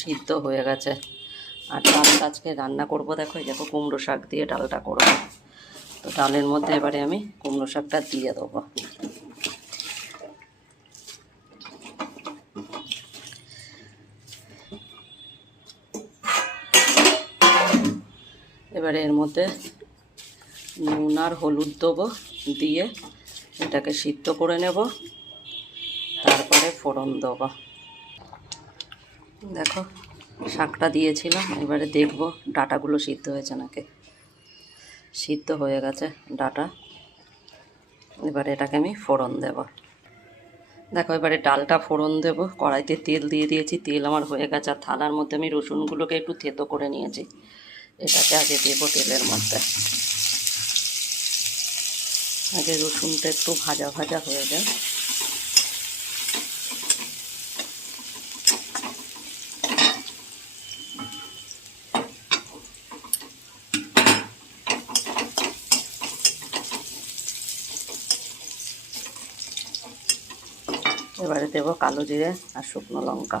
সিদ্ধ হয়ে গেছে। আর ডালটা আজকে রান্না করব, দেখো এই দেখো কুমড়ো শাক দিয়ে ডালটা করবো। তো ডালের মধ্যে এবারে আমি কুমড়ো শাকটা দিয়ে দেবো। এবারে এর মধ্যে নুন আর হলুদ দেবো, দিয়ে এটাকে সিদ্ধ করে নেব, তারপরে ফোড়ন দেবো। দেখো শাকটা দিয়েছিলাম, এবারে দেখব ডাঁটাগুলো সিদ্ধ হয়েছে নাকি। সিদ্ধ হয়ে গেছে ডাঁটা। এবারে এটাকে আমি ফোড়ন দেব। দেখো এবারে ডালটা ফোড়ন দেব। কড়াইতে তেল দিয়ে দিয়েছি, তেল আমার হয়ে গেছে। আর থালার মধ্যে আমি রসুনগুলোকে একটু থেতো করে নিয়েছি, এটাকে আগে দেবো তেলের মধ্যে। আগে রসুনটা একটু ভাজা ভাজা হয়ে যায়। এবারে দেবো কালো জিরে আর শুকনো লঙ্কা।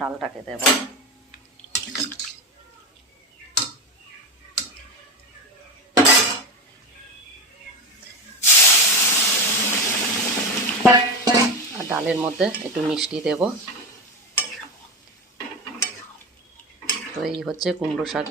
ডালটাকে দেব। আর ডালের মধ্যে একটু মিষ্টি দেব। তো এই হচ্ছে কুমড়ো শাক।